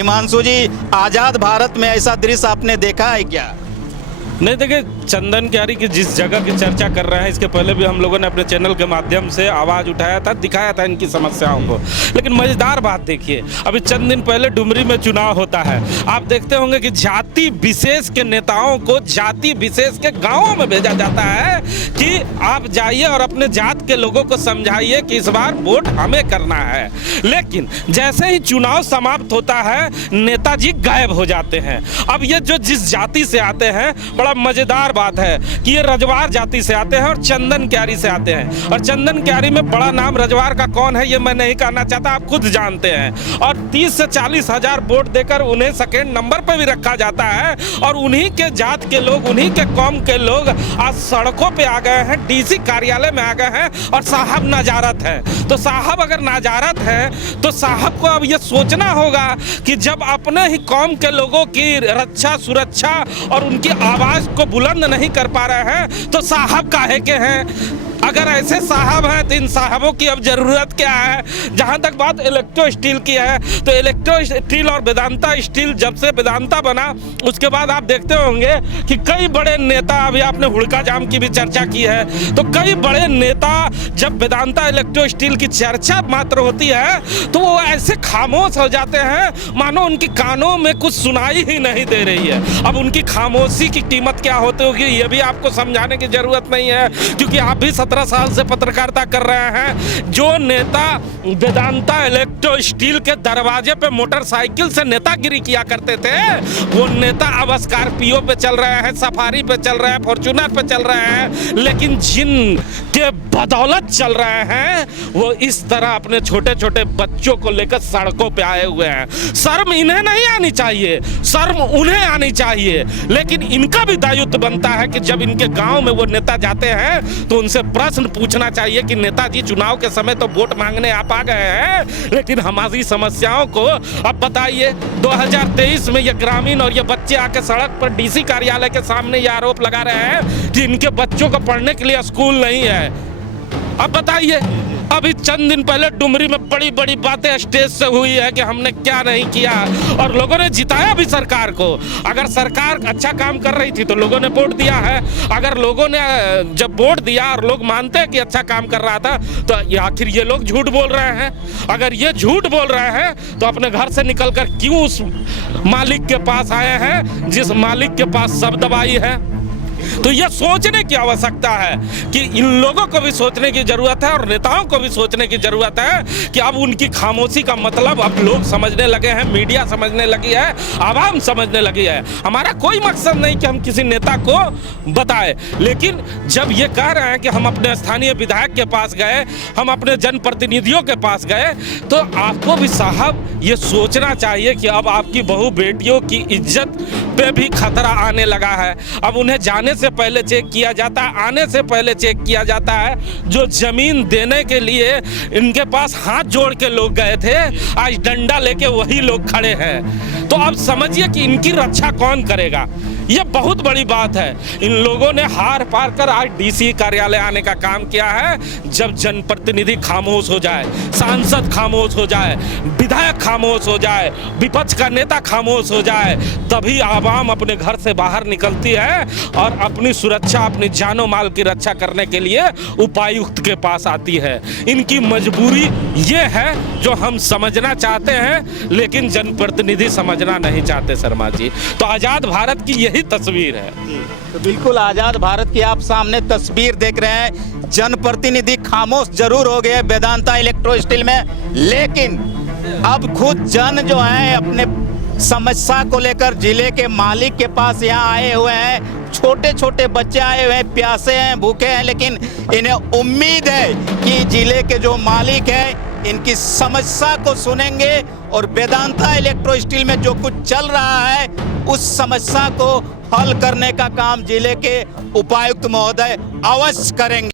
हिमांशु जी, आजाद भारत में ऐसा दृश्य आपने देखा है क्या? नहीं, देखिए, चंदन क्यारी की जिस जगह की चर्चा कर रहे हैं, इसके पहले भी हम लोगों ने अपने चैनल के माध्यम से आवाज़ उठाया था, दिखाया था इनकी समस्याओं को। लेकिन मज़ेदार बात देखिए, अभी चंद दिन पहले डुमरी में चुनाव होता है। आप देखते होंगे कि जाति विशेष के नेताओं को जाति विशेष के गाँवों में भेजा जाता है कि आप जाइए और अपने जात के लोगों को समझाइए कि इस बार वोट हमें करना है। लेकिन जैसे ही चुनाव समाप्त होता है, नेताजी गायब हो जाते हैं। अब ये जो जिस जाति से आते हैं, बड़ा मजेदार बात है कि ये रजवार जाति से आते हैं और चंदन क्यारी से आते हैं। और चंदन क्यारी में बड़ा नाम रजवार का कौन है ये मैं नहीं कहना चाहता, आप खुद जानते हैं। और 30 से 40 हजार वोट देकर उन्हें सेकेंड नंबर पर भी रखा जाता है। और उन्हीं के जात के लोग, उन्हीं के कौम के लोग आज सड़कों पे आ गए हैं, डीसी कार्यालय में आ गए हैं और साहब नाजारत है। तो साहब अगर नाजारत है तो साहब को अब ये सोचना होगा कि जब अपने ही कौम के लोगों की रक्षा सुरक्षा और उनकी आवाज को बुलंद नहीं कर पा रहे हैं तो साहब काहे के हैं? अगर ऐसे साहब हैं तो इन साहबों की अब जरूरत क्या है? जहां तक बात इलेक्ट्रो स्टील की है, तो इलेक्ट्रो स्टील और वेदांता स्टील जब से वेदांता बना उसके बाद आप देखते होंगे कि कई बड़े नेता, अभी आपने हुड़का जाम की भी चर्चा की है, तो कई बड़े नेता जब वेदांता इलेक्ट्रो स्टील की चर्चा मात्र होती है तो वो ऐसे खामोश हो जाते हैं मानो उनकी कानों में कुछ सुनाई ही नहीं दे रही है। अब उनकी खामोशी की कीमत क्या होती होगी ये भी आपको समझाने की जरूरत नहीं है, क्योंकि आप भी 17 साल से पत्रकारिता कर रहे हैं। जो नेता वेदांता इलेक्ट्रो स्टील के दरवाजे पे मोटरसाइकिल से नेतागिरी किया करते थे, वो नेता अब स्कॉर्पियो पे चल रहे हैं, सफारी पे चल रहे हैं, फॉर्च्यूनर पे चल रहे हैं। लेकिन जिन के बदौलत चल रहे हैं वो इस तरह अपने छोटे छोटे बच्चों को लेकर सड़कों पे आए हुए हैं। शर्म इन्हें नहीं आनी चाहिए, शर्म उन्हें आनी चाहिए। लेकिन इनका भी दायित्व बनता है कि जब इनके गांव में वो नेता जाते हैं तो उनसे प्रश्न पूछना चाहिए कि नेताजी चुनाव के समय तो वोट मांगने आप आ गए हैं, लेकिन हमारी समस्याओं को अब बताइए। 2023 में ये ग्रामीण और ये बच्चे आके सड़क पर डीसी कार्यालय के सामने ये आरोप लगा रहे हैं कि इनके बच्चों को पढ़ने के लिए स्कूल नहीं है। अब बताइए, अभी चंद दिन पहले डुमरी में बड़ी बड़ी बातें स्टेज से हुई है कि हमने क्या नहीं किया, और लोगों ने जिताया भी सरकार को। अगर सरकार अच्छा काम कर रही थी तो लोगों ने वोट दिया है। अगर लोगों ने जब वोट दिया और लोग मानते हैं कि अच्छा काम कर रहा था तो आखिर ये लोग झूठ बोल रहे हैं? अगर ये झूठ बोल रहे हैं तो अपने घर से निकलकर क्यों उस मालिक के पास आए हैं जिस मालिक के पास सब दवाई है? तो यह सोचने की आवश्यकता है कि इन लोगों को भी सोचने की जरूरत है और नेताओं को भी सोचने की जरूरत है कि अब उनकी खामोशी का मतलब अब लोग समझने लगे हैं, मीडिया समझने लगी है, आवाम समझने लगी है। हमारा कोई मकसद नहीं कि हम किसी नेता को बताएं, लेकिन जब ये कह रहे हैं कि हम अपने स्थानीय विधायक के पास गए, हम अपने जनप्रतिनिधियों के पास गए, तो आपको भी साहब ये सोचना चाहिए कि अब आपकी बहू बेटियों की इज्जत पे भी खतरा आने लगा है। अब उन्हें जाने से पहले चेक किया जाता है, आने से पहले चेक किया जाता है। जो जमीन देने के लिए इनके पास हाथ जोड़ के लोग गए थे, आज डंडा लेके वही लोग खड़े हैं। तो अब समझिए कि इनकी रक्षा कौन करेगा? ये बहुत बड़ी बात है। इन लोगों ने हार पार कर आज डीसी कार्यालय आने का काम किया है। जब जनप्रतिनिधि खामोश हो जाए, सांसद खामोश हो जाए, विधायक खामोश हो जाए, विपक्ष का नेता खामोश हो जाए, तभी आवाम अपने घर से बाहर निकलती है और अपनी सुरक्षा, अपनी जानो माल की रक्षा करने के लिए उपायुक्त के पास आती है। इनकी मजबूरी ये है जो हम समझना चाहते हैं, लेकिन जनप्रतिनिधि समझना नहीं चाहते शर्मा जी। तो आज़ाद भारत की यही तस्वीर है। तो बिल्कुल आजाद भारत की आप सामने तस्वीर देख रहे हैं। जनप्रतिनिधि खामोश जरूर हो गए वेदांता इलेक्ट्रो स्टील में, लेकिन अब खुद जन जो है अपने समस्या को लेकर जिले के मालिक के पास यहाँ आए हुए हैं। छोटे छोटे बच्चे आए हुए हैं, प्यासे हैं, भूखे हैं, लेकिन इन्हें उम्मीद है कि जिले के जो मालिक हैं इनकी समस्या को सुनेंगे और वेदांता इलेक्ट्रो स्टील में जो कुछ चल रहा है उस समस्या को हल करने का काम जिले के उपायुक्त महोदय अवश्य करेंगे।